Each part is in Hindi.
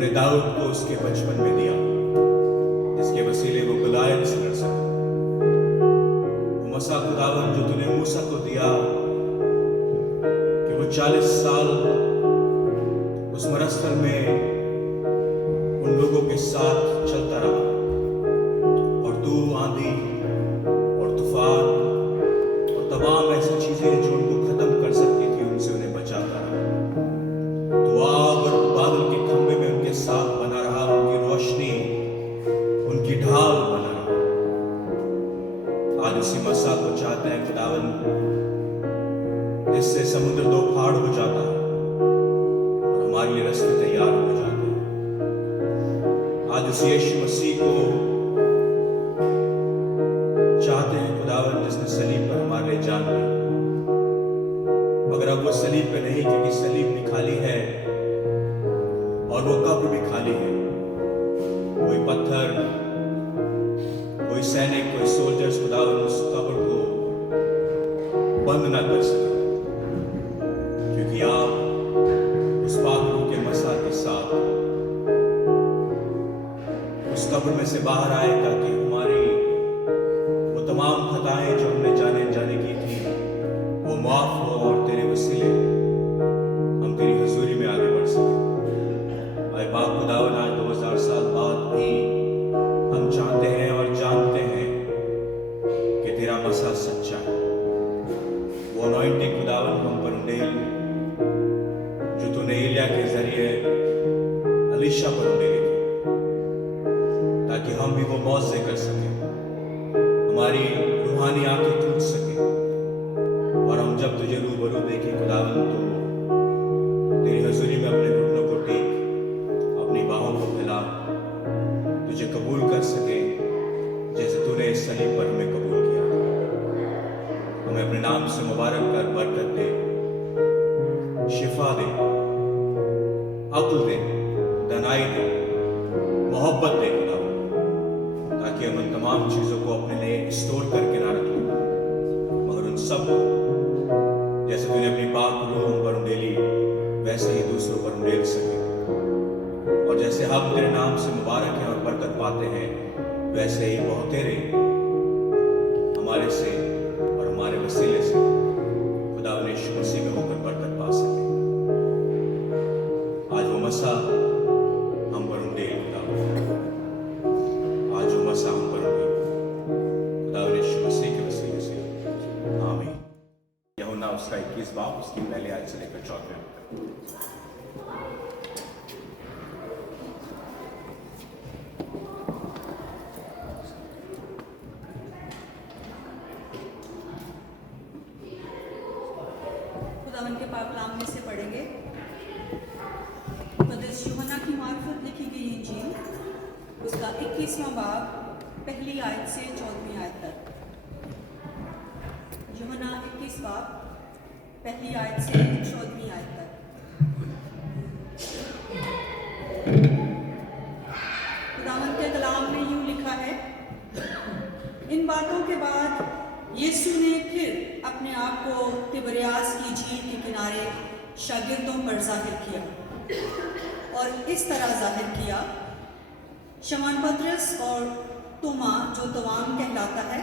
तूने दाऊद को उसके बचपन में दिया, जिसके वसीले वो गुलायत से लड़ सका। वो मसा खुदावन जो तूने मूसा को दिया कि वो 40 साल उस मरुस्थल में उन लोगों के साथ चलता रहा, और तू आंधी और तूफान और तमाम ऐसी चीजें जो उनको खत्म कर सकती थी उनसे उन्हें बचाता रहा। तो आग और बादल के खंभे में उनके साथ बना रहा, उनकी रोशनी उनकी ढाल बना रहा। आज उसी मसा को चाहते हैं खुदावन, जिससे समुद्र दो फाड़ हो जाता है और हमारे लिए रास्ते तैयार हो जाते हैं। आज उस यीशु मसीह को चाहते हैं खुदावन, जिसने सलीब पर हमारे लिए जान दी, मगर अब वो सलीब पे नहीं, क्योंकि सलीब भी खाली है और वो कब्र भी खाली है। कोई पत्थर, कोई सैनिक, कोई सोल्जर्स खुदावन उस कब्र को बंद ना कर सके, क्योंकि आप उस पाक रूह के मसा के साथ उस कब्र में से बाहर आए, ताकि हमारी वो तमाम खताएं जो हमने जाने अनजाने की थी वो माफ हो, और तेरे वसीले हम तेरी हजूरी में आगे बढ़ सकें। आए बाप खुदावन, आज 2000 साल बाद भी हम चाहते हैं और जानते हैं कि तेरा मसा सच्चा है। वो अनॉइंटिंग खुदावन हम पर उंडेल जो तूने एलिया के जरिए अलीशा पर उंडेली थी, ताकि हम भी वो मौजे कर सकें, हमारी रूहानी आंखें खुल सके, और हम जब तुझे रूबरू देखें खुदावन, तो तेरी हजूरी में अपने घुटनों को टेक, अपनी बाहों को फैला, तुझे कबूल कर सके, जैसे तूने इस सलीब पर हमें कबूल किया। हमें अपने नाम से मुबारक कर, बरकत दे, शिफा दे, अक्ल दे, दनाई दे, मोहब्बत दे खुदावन, ताकि हम उन तमाम चीजों को अपने लिए स्टोर करके ना रख लें, मगर उन सब को जैसे तूने अपनी पाक रूह हम पर उंडेली, वैसे ही दूसरों पर उंडेल सके, और जैसे हम तेरे नाम से मुबारक हैं और बरकत पाते हैं, वैसे ही बहुतेरे हमारे से और हमारे वसीले से खुदावन यीशु मसीह में होकर बरकत पा सके। आज वो मसा हम पर उंडेल खुदावन, आज वो मसा हम पर उंडेल खुदावन यीशु मसीह के वसीले से, आमीन। यूहन्ना उसका 21 बाब उसकी पहले आयत से लेकर 4वें तक। खुदावन के पाक कलाम में से पढ़ेंगे। कदीस यूहन्ना की मार्फत लिखी गई इंजील उसका 21वां बाब पहली आयत से 14वीं आयत तक। यूहन्ना 21 बाब पहली आयत से 14वीं आयत तक। खुदावन के कलाम में यूं लिखा है, इन बातों के बाद यीशु ने फिर अपने आप को तिबरियास की झील के किनारे शागिर्दों पर जाहिर किया, और इस तरह जाहिर किया, शमौन पतरस और तोमा जो तवाम कहलाता है,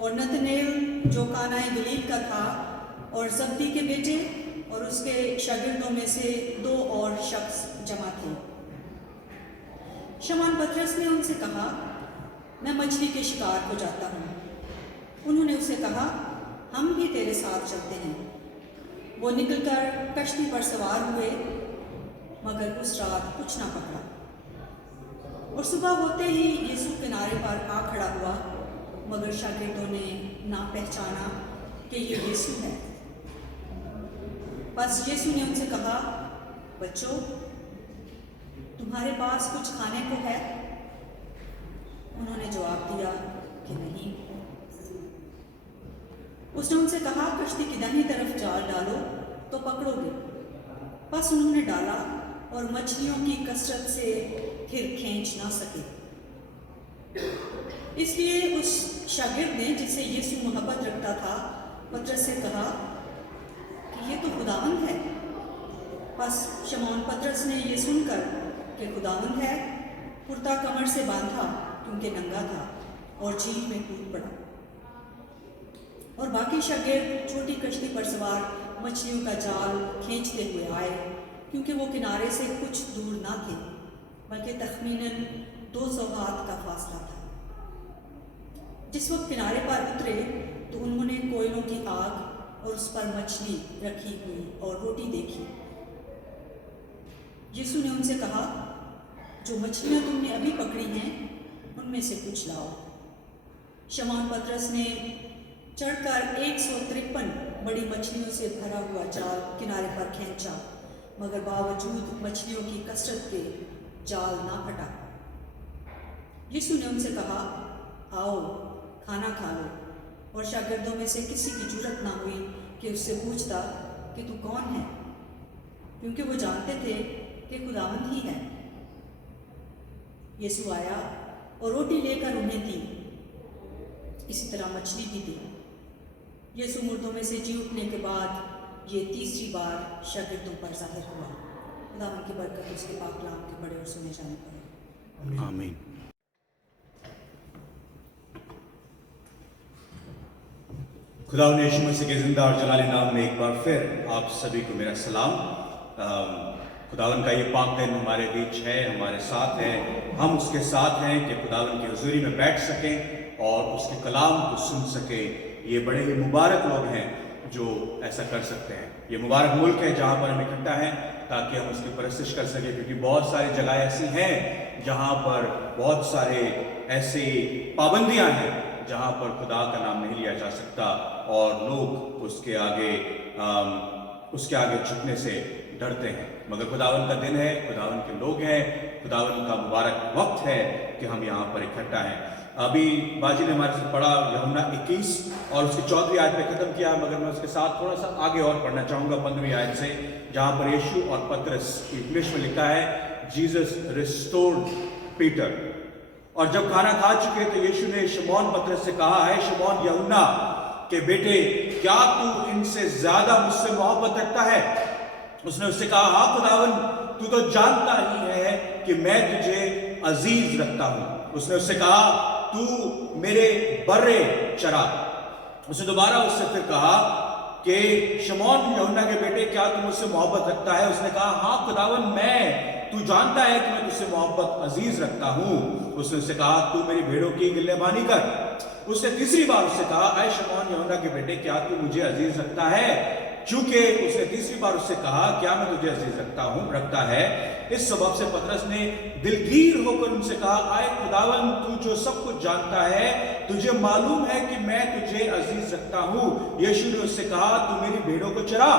और नतनेल जो कानाए गलील का था, और जब्दी के बेटे और उसके शागिर्दों में से 2 और शख्स जमा थे। शमौन पतरस ने उनसे कहा, मैं मछली के शिकार हो जाता हूँ। उन्होंने उसे कहा, हम भी तेरे साथ चलते हैं। वो निकलकर कश्ती पर सवार हुए, मगर उस रात कुछ ना पकड़ा। और सुबह होते ही यीशु किनारे पर आ खड़ा हुआ, मगर शागिर्दों ने ना पहचाना कि ये यीशु है। बस यीशु ने उनसे कहा, बच्चों, तुम्हारे पास कुछ खाने को है? उन्होंने जवाब दिया कि नहीं। उसने उनसे कहा, कश्ती की दाहिनी तरफ जाल डालो तो पकड़ोगे। बस उन्होंने डाला और मछलियों की कसरत से फिर खींच ना सके। इसलिए उस शागिर्द ने, जिससे यीशु मोहब्बत रखता था, पतरस से कहा कि ये तो खुदावंद है। बस शमौन पतरस ने ये सुनकर कि खुदावंद है, कुर्ता कमर से बांधा क्योंकि नंगा था और झील में कूद पड़ा। और बाकी शागिर्द छोटी कश्ती पर सवार मछलियों का जाल खींचते हुए आए, क्योंकि वो किनारे से कुछ दूर ना थे, बल्कि तखमीनन 200 हाथ का फासला था। जिस वक्त किनारे पर उतरे तो उन्होंने कोयलों की आग और उस पर मछली रखी हुई और रोटी देखी। यीशु ने उनसे कहा, जो मछलियां तुमने अभी पकड़ी हैं उनमें से कुछ लाओ। शमौन पतरस ने चढ़कर 153 बड़ी मछलियों से भरा हुआ जाल किनारे पर खींचा, मगर बावजूद मछलियों की कसरत के जाल ना फटा। यीशु ने उनसे कहा, आओ खाना खा लो। और शागिर्दों में से किसी की जुर्रत ना हुई कि उससे पूछता कि तू कौन है, क्योंकि वो जानते थे कि खुदावंद ही है। यीशु आया और रोटी लेकर उन्हें दी, इसी तरह मछली भी दी। यीशु मुर्दों में से जी उठने के बाद ये तीसरी बार शागिर्दों पर जाहिर हुआ। खुदावंद की बरकत उसके पाक कलाम के बड़े और सुने जाने पर। आमीन। खुदा यीशु मसीह के जिंदा और जलाली नाम में एक बार फिर आप सभी को मेरा सलाम। खुदावन का ये पाक दिन हमारे बीच है, हमारे साथ है, हम उसके साथ हैं कि खुदावन की हुजूरी में बैठ सकें और उसके कलाम को सुन सकें। ये बड़े ही मुबारक लोग हैं जो ऐसा कर सकते हैं। ये मुबारक मुल्क है जहाँ पर हम इकट्ठा हैं ताकि हम उसकी परस्तिश कर सकें, क्योंकि बहुत सारी जगह ऐसी हैं जहाँ पर बहुत सारे ऐसी पाबंदियाँ हैं जहाँ पर खुदा का नाम नहीं लिया जा सकता और लोग उसके आगे झुकने से डरते हैं। मगर खुदावन का दिन है, खुदावन के लोग हैं, खुदावन का मुबारक वक्त है कि हम यहाँ पर इकट्ठा हैं। अभी बाजी ने हमारे से पढ़ा यूहन्ना 21 और उसकी 4वीं आयत पे खत्म किया, मगर मैं उसके साथ थोड़ा सा आगे और पढ़ना चाहूँगा 15वीं आयत से, जहाँ पर यीशु और पतरस, इंग्लिश में लिखा है जीसस रिस्टोर्ड पीटर। और जब खाना खा चुके तो यीशु ने शमौन पतरस से कहा, है शमौन यूहन्ना के बेटे, क्या तू इनसे ज्यादा मुझसे मोहब्बत रखता है? उसने उससे कहा, हाँ खुदावन, तू तो जानता ही है कि मैं तुझे अजीज रखता हूं। उसने उससे कहा, तू मेरे बर्रे चरा। उसने दोबारा उससे फिर कहा कि शमौन यूहन्ना के बेटे, क्या तू मुझसे मोहब्बत रखता है? उसने कहा, हाँ खुदावन, तू जानता है कि मैं तुझसे मोहब्बत अजीज रखता हूं। उसने उससे कहा, तू मेरी भेड़ों की गिल्लेबानी कर। उसने तीसरी बार उससे कहा, ऐ शमौन यूहन्ना के बेटे, क्या तू मुझे अजीज रखता है? चूंकि उसने तीसरी बार उससे कहा, क्या मैं तुझे अजीज रखता है, इस सबब से पतरस ने दिलगीर होकर उनसे कहा, आए खुदावन, तू जो सब कुछ जानता है, तुझे मालूम है कि मैं तुझे अजीज रखता हूं। यीशु ने उससे कहा, तू मेरी भेड़ों को चरा।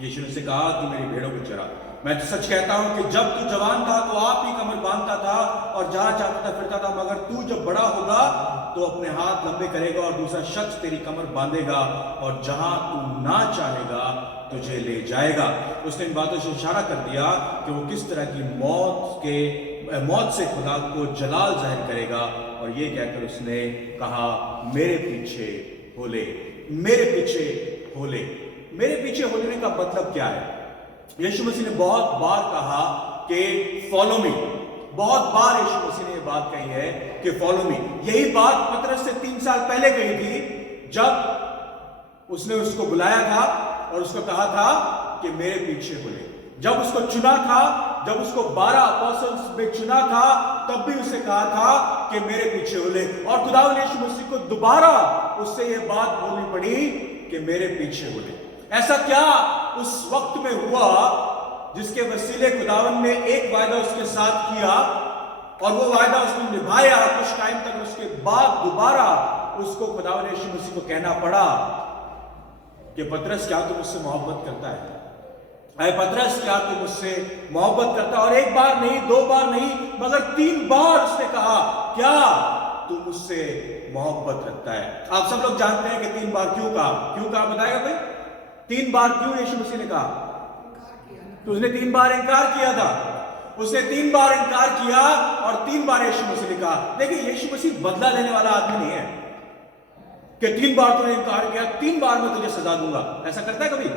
यीशु ने उससे कहा, तू मेरी भेड़ों को चरा। मैं तो सच कहता हूं कि जब तू जवान था तो आप ही कमर बांधता था और जहां चाहता था फिरता था, मगर तू जब बड़ा होगा तो अपने हाथ लंबे करेगा और दूसरा शख्स तेरी कमर बांधेगा और जहां तू ना चाहेगा तुझे ले जाएगा। उसने इन बातों से इशारा कर दिया कि वो किस तरह की मौत से खुदा को जलाल जाहिर करेगा। और ये कहकर उसने कहा, मेरे पीछे हो ले, मेरे पीछे हो ले। मेरे पीछे होने का मतलब क्या है? यीशु मसीह ने बहुत बार कहा कि फॉलो मी। बहुत बार यीशु मसीह ने यह बात कही है कि फॉलो मी। यही बात पतरस से 3 साल पहले कही थी, जब उसने उसको बुलाया था और उसको कहा था कि मेरे पीछे हो ले। जब उसको चुना था, जब उसको 12 अपोस्टल्स में चुना था, तब भी उसे कहा था कि मेरे पीछे हो ले। और खुदावंद यीशु मसीह को दोबारा उससे यह बात बोलनी पड़ी कि मेरे पीछे हो ले। ऐसा क्या उस वक्त में हुआ जिसके वसीले खुदावन ने एक वायदा उसके साथ किया और वो वायदा उसने निभाया? कुछ टाइम तक उसके बाद दोबारा उसको खुदावन यीशु मसीह को कहना पड़ा कि पतरस, क्या तू मुझसे मोहब्बत करता है? अरे पतरस, क्या तू मुझसे मोहब्बत करता है? और एक बार नहीं, 2 बार नहीं, मगर 3 बार उसने कहा, क्या तू मुझसे मोहब्बत रखता है? आप सब लोग जानते हैं कि 3 बार क्यों कहा बताएगा कोई? 3 बार क्यों यीशु मसीह ने कहा? तो उसने 3 बार इनकार किया था। उसने 3 बार इनकार किया और 3 बार यीशु मसीह ने कहा। देखिए, यीशु मसीह बदला लेने वाला आदमी नहीं है कि 3 बार तूने इनकार किया, 3 बार मैं तुझे सजा दूंगा। ऐसा करता है कभी?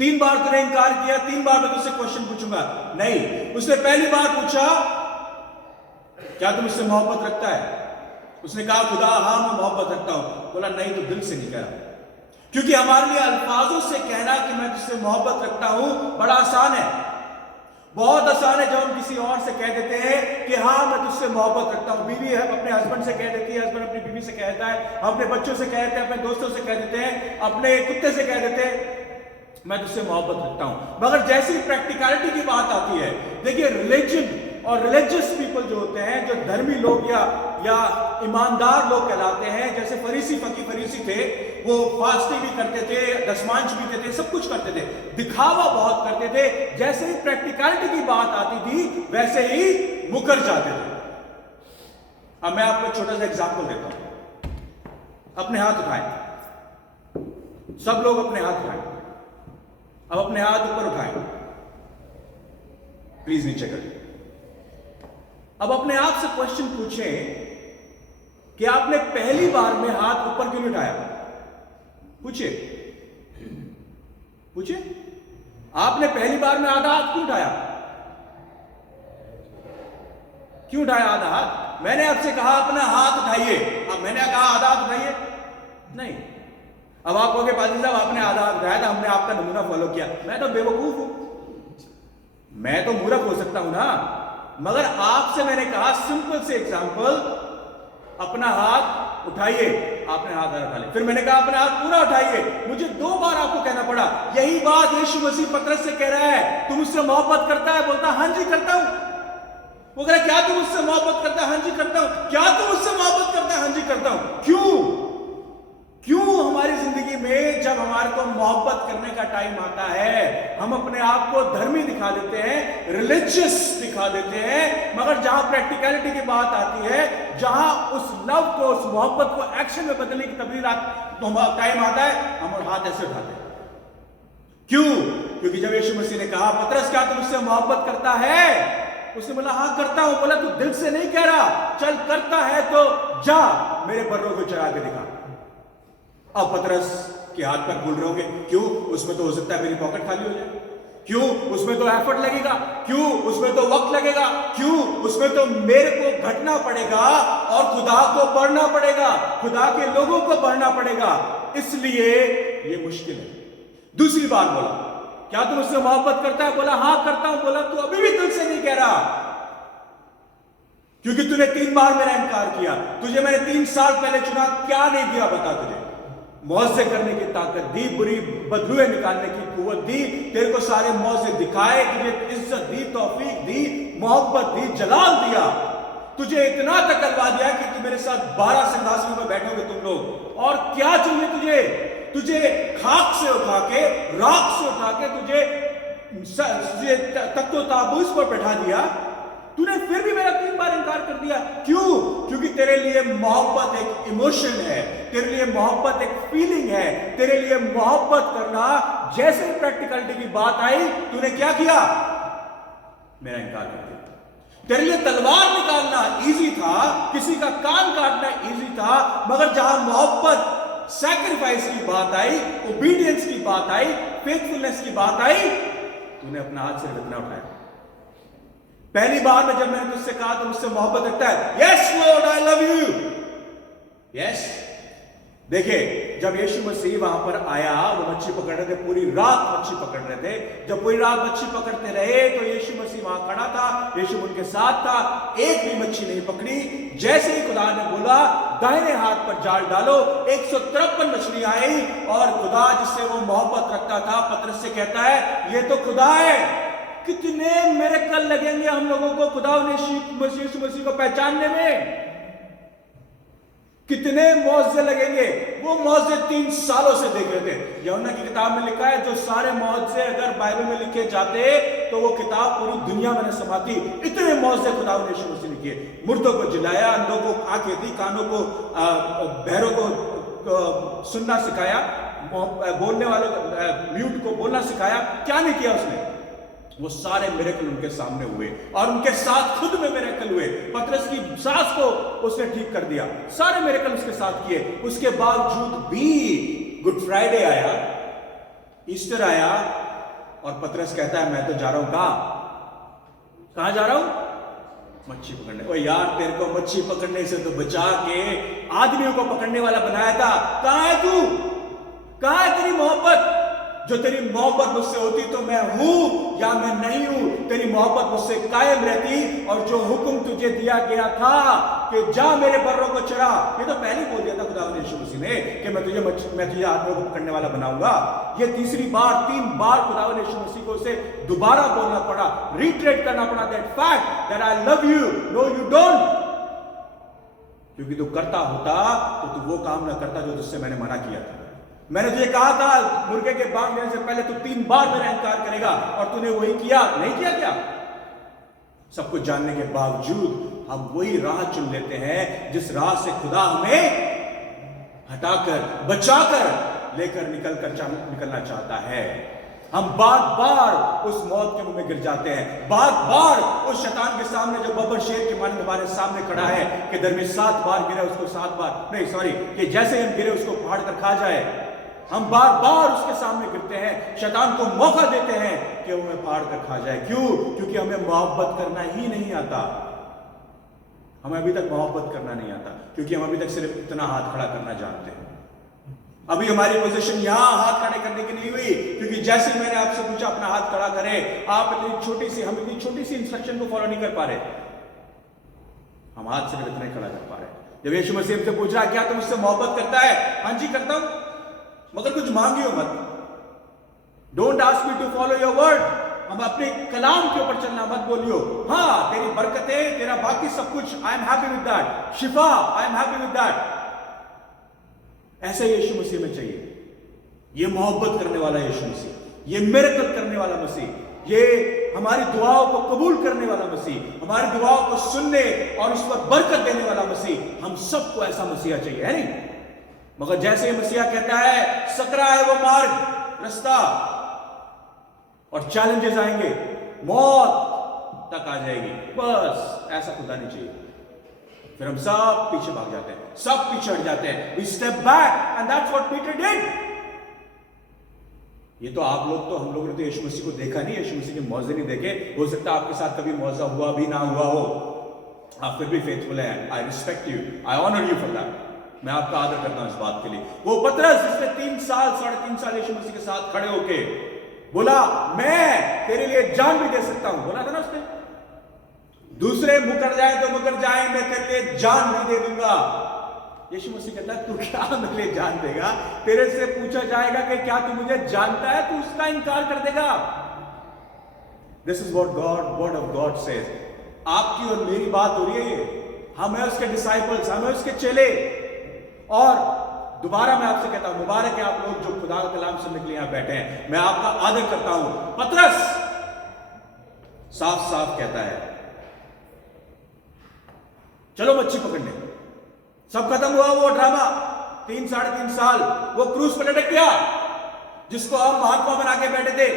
3 बार तूने इनकार किया, 3 बार मैं तुझसे क्वेश्चन पूछूंगा। नहीं, उसने पहली बार पूछा, क्या तुम मुझसे मोहब्बत रखता है? उसने कहा, खुदा हाँ मैं मोहब्बत रखता हूं। बोला नहीं, तो दिल से नहीं कहा। क्योंकि हमारे लिए अल्फाजों से कहना कि मैं तुझसे मोहब्बत रखता हूं बड़ा आसान है, बहुत आसान है। जब हम किसी और से कह देते हैं कि हाँ मैं तुझसे मोहब्बत रखता हूं, बीवी है अपने हस्बैंड से कह देती है, हस्बैंड अपनी बीवी से कहता है, अपने बच्चों से कहते हैं, अपने दोस्तों से कह देते हैं, अपने कुत्ते से कह देते हैं मैं तुझसे मोहब्बत रखता हूं। मगर जैसी प्रैक्टिकलिटी की बात आती है, देखिए रिलीजन और रिलीजियस पीपल जो होते हैं, जो धर्मी लोग या ईमानदार लोग कहलाते हैं, जैसे फरीसी थे, वो फास्टिंग भी करते थे, दशमांश पीते थे, सब कुछ करते थे, दिखावा बहुत करते थे। जैसे ही प्रैक्टिकलिटी की बात आती थी वैसे ही मुकर जाते थे। अब मैं आपको छोटा सा एग्जांपल देता हूं। अपने हाथ उठाएं, सब लोग अपने हाथ उठाएं। अब अपने हाथ ऊपर उठाएं, प्लीज नीचे करें। अब अपने आप से क्वेश्चन पूछें कि आपने पहली बार में हाथ ऊपर क्यों नहीं उठाया? पूछिए, आपने पहली बार में आधा हाथ क्यों उठाया? क्यों उठाया आधा हाथ? मैंने आपसे कहा अपना हाथ उठाइए, अब मैंने कहा आधा हाथ उठाइए? नहीं। अब आप कहोगे पाजी साहब आपने आधा हाथ उठाया था, हमने आपका नमूना फॉलो किया। मैं तो बेवकूफ हूं, मैं तो मूर्ख हो सकता हूं ना, मगर आपसे मैंने कहा सिंपल से एग्जांपल, अपना हाथ उठाइए, आपने हाथ उठा लिया। फिर मैंने कहा अपना हाथ पूरा उठाइए, मुझे 2 बार आपको कहना पड़ा। यही बात यीशु मसीह पतरस से कह रहा है, तू मुझसे मोहब्बत करता है? बोलता हां जी करता हूं। वो कह रहा क्या तू मुझसे मोहब्बत करता है? हां जी करता हूं। क्या तू मुझसे मोहब्बत करता है? हां जी करता हूं। क्यों हमारी जिंदगी में जब हमारे को मोहब्बत करने का टाइम आता है, हम अपने आप को धर्मी दिखा देते हैं, रिलीजियस दिखा देते हैं, मगर जहां प्रैक्टिकलिटी की बात आती है, जहां उस लव को, उस मोहब्बत को एक्शन में बदलने की तब्दील टाइम आता है, हम हाथ ऐसे उठाते हैं। क्यों? क्योंकि जब यीशु मसीह ने कहा पतरस क्या तू मुझसे मोहब्बत करता है? उसने बोला हाँ करता हूं। बोला तू दिल से नहीं कह रहा, चल करता है तो जा मेरे बर्रों को चढ़ा के दिखा। अब पतरस के हाथ पैर खुल रहे होंगे, क्यों? उसमें तो हो सकता है मेरी पॉकेट खाली हो जाए, क्यों? उसमें तो एफर्ट लगेगा, क्यों? उसमें तो वक्त लगेगा, क्यों? उसमें तो मेरे को घटना पड़ेगा और खुदा को बढ़ना पड़ेगा, खुदा के लोगों को बढ़ना पड़ेगा, इसलिए ये मुश्किल है। दूसरी बार बोला क्या तू मुझसे मोहब्बत करता है? बोला हाँ करता हूं। बोला तू अभी भी दिल से नहीं कह रहा, क्योंकि तूने 3 बार मेरा इनकार किया। तुझे मैंने 3 साल पहले चुना, क्या नहीं दिया बता? तुझे मौजे करने की ताकत दी, बुरी बदलुए निकालने की कुव्वत दी, तेरे को सारे मौजे दिखाए, तुझे इज्जत दी, तौफीक दी, मोहब्बत दी, जलाल दिया, तुझे इतना तकलवा दिया कि तू मेरे साथ 12 सिंहासनों में बैठोगे तुम लोग। और क्या चाहिए तुझे? तुझे खाक से उठा के, राख से उठा के तुझे तख्तो ताबूस पर बैठा दिया, तूने फिर भी मेरा 3 बार इनकार कर दिया। क्यों? क्योंकि तेरे लिए मोहब्बत एक इमोशन है, तेरे लिए मोहब्बत एक फीलिंग है, तेरे लिए मोहब्बत करना, जैसे ही प्रैक्टिकलिटी की बात आई तूने क्या किया? मेरा इनकार कर दिया। तेरे लिए तलवार निकालना इजी था, किसी का कान काटना इजी था, मगर जहां मोहब्बत, सैक्रिफाइस की बात आई, ओबीडियंस की बात आई, फेथफुलनेस की बात आई, तूने अपना हाथ सिर्फ इतना उठाया। पहली बार में जब मैंने तुझसे कहा तो मुझसे मोहब्बत रखता है, yes Lord I love you, yes. देखिए जब यीशु मसीह वहां पर आया, वो मच्छी पकड़ रहे थे, पूरी रात मच्छी पकड़ रहे थे। जब पूरी रात मच्छी पकड़ते रहे तो यीशु मसीह वहां खड़ा था, यीशु उनके साथ था, एक भी मच्छी नहीं पकड़ी। जैसे ही खुदा ने बोला दाहिने हाथ पर जाल डालो, 153 मछली आई, और खुदा जिससे वो मोहब्बत रखता था पतरस से कहता है ये तो खुदा है। कितने मिरेकल लगेंगे हम लोगों को खुदा यीशु मसीह को पहचानने में, कितने मौजे लगेंगे। वो मौजे 3 सालों से देख रहे थे। यूहन्ना की किताब में लिखा है जो सारे मौजे अगर बाइबल में लिखे जाते तो वो किताब पूरी दुनिया में न समाती, इतने मौजे खुदा ने यीशु मसीह ने किए। मुर्दों को जिलाया, लोगों को आंखें दी, कानों को, बहरों को सुनना सिखाया, बोलने वालों को, म्यूट को बोलना सिखाया। क्या नहीं किया उसने? वो सारे मिरेकल उनके सामने हुए और उनके साथ खुद में मिरेकल हुए। पतरस की सांस को उसने ठीक कर दिया, सारे मिरेकल उसके साथ किए। उसके बावजूद भी गुड फ्राइडे आया, ईस्टर आया, और पतरस कहता है मैं तो जा रहा हूं कहां जा रहा हूं? मच्छी पकड़ने। ओ यार, तेरे को मच्छी पकड़ने से तो बचा के आदमियों को पकड़ने वाला बनाया था। कहां है तू? कहां है तेरी मोहब्बत? जो तेरी मोहब्बत मुझसे होती तो मैं हूं या मैं नहीं हूं, तेरी मोहब्बत मुझसे कायम रहती। और जो हुक्म तुझे दिया गया था कि जा मेरे बर्रों को चरा, ये तो पहले बोल दिया था खुदा यीशु मसीह ने कि मैं तुझे आदमियों को पकड़ने वाला बनाऊंगा। ये तीसरी बार, 3 बार खुदा यीशु मसीह को उसे दोबारा बोलना पड़ा, रिट्रेट करना पड़ा that fact that I love you, no you don't. क्योंकि तू करता होता तो तू वो काम ना करता जो तुझसे मैंने मना किया था। मैंने तुझे कहा था मुर्गे के बांग देने से पहले तू 3 बार मेरा इनकार करेगा, और तूने वही किया। नहीं किया क्या? सब कुछ जानने के बावजूद हम वही राह चुन लेते हैं जिस राह से खुदा हमें हटाकर, बचाकर, लेकर निकलना चाहता है। हम बार बार उस मौत के मुंह में गिर जाते हैं, बार बार उस शैतान के सामने जो बब्बर शेर के माने हमारे सामने खड़ा है कि दर में 7 बार गिरे उसको 7 बार नहीं, सॉरी, कि जैसे हम गिरे उसको फाड़ कर खा जाए। हम बार बार उसके सामने गिरते हैं, शैतान को मौका देते हैं कि वो हमें फाड़ कर खा जाए। क्यों? क्योंकि हमें मोहब्बत करना ही नहीं आता। हमें अभी तक मोहब्बत करना नहीं आता, क्योंकि हम अभी तक सिर्फ इतना हाथ खड़ा करना जानते हैं। अभी हमारी पोजीशन यहां हाथ खड़े करने की नहीं हुई, क्योंकि जैसे मैंने आपसे पूछा अपना हाथ खड़ा करें, आप हम इतनी छोटी सी इंस्ट्रक्शन को फॉलो नहीं कर पा रहे। हम हाथ सिर्फ इतना ही खड़ा कर पा रहे। जब यीशु मसीह से पूछ रहा क्या तुम मुझसे मोहब्बत करता है? हाँ जी करता हूं, मगर कुछ मांगियो मत। Don't ask me to follow your word. हम अपने कलाम के ऊपर चलना मत बोलियो। हाँ, तेरी बरकतें, तेरा बाकी सब कुछ, I am happy with that. Shifa, I am happy with that. ऐसे यीशु मसीह में चाहिए। ये मोहब्बत करने वाला यीशु मसीह, ये मिरेकल करने वाला मसीह, ये हमारी दुआओं को कबूल करने वाला मसीह, हमारी दुआओं को सुनने और उस पर बरकत देने वाला मसीह। हम सबको ऐसा मसीहा चाहिए, है नहीं? मगर जैसे मसीहा कहता है सकरा है वो मार्ग, रास्ता, और चैलेंजेस आएंगे, मौत तक आ जाएगी, बस ऐसा खुदा नहीं चाहिए। फिर हम सब पीछे भाग जाते हैं, सब पीछे हट जाते हैं। We step back and that's what Peter did। ये तो आप लोग, तो हम लोगों ने तो यीशु मसीह को देखा नहीं, यीशु मसीह के मौजे नहीं देखे। हो सकता है आपके साथ कभी मौजा हुआ भी ना हुआ हो, आप फिर भी फेथफुल हैं। I respect you, I honour you for that. मैं आपका आदर करता हूं इस बात के लिए। वो पतरस जिसने 3 साल 3.5 साल यीशु मसीह के साथ खड़े होके बोला मैं तेरे लिए जान भी दे सकता हूं, बोला था ना उसने। दूसरे मुकर जाए तो मुकर जाए, मैं तेरे लिए जान भी दे दूंगा। यीशु मसीह कहता है तू क्या मेरे लिए जान देगा? तेरे से पूछा जाएगा कि क्या तू मुझे जानता है, तू उसका इनकार कर देगा। This is what word of God says. आपकी और मेरी बात हो रही है ये। हम हैं उसके डिसाइपल्स, हम हैं उसके चेले। और दोबारा मैं आपसे कहता हूं, मुबारक है आप लोग जो खुदा का कलाम सुनने के लिए यहां बैठे हैं। मैं आपका आदर करता हूं। पतरस साफ साफ कहता है चलो मच्छी पकड़ने। सब खत्म हुआ वो ड्रामा। 3-3.5 साल वो क्रूज पर लटक गया, जिसको हम महात्मा बना के बैठे थे,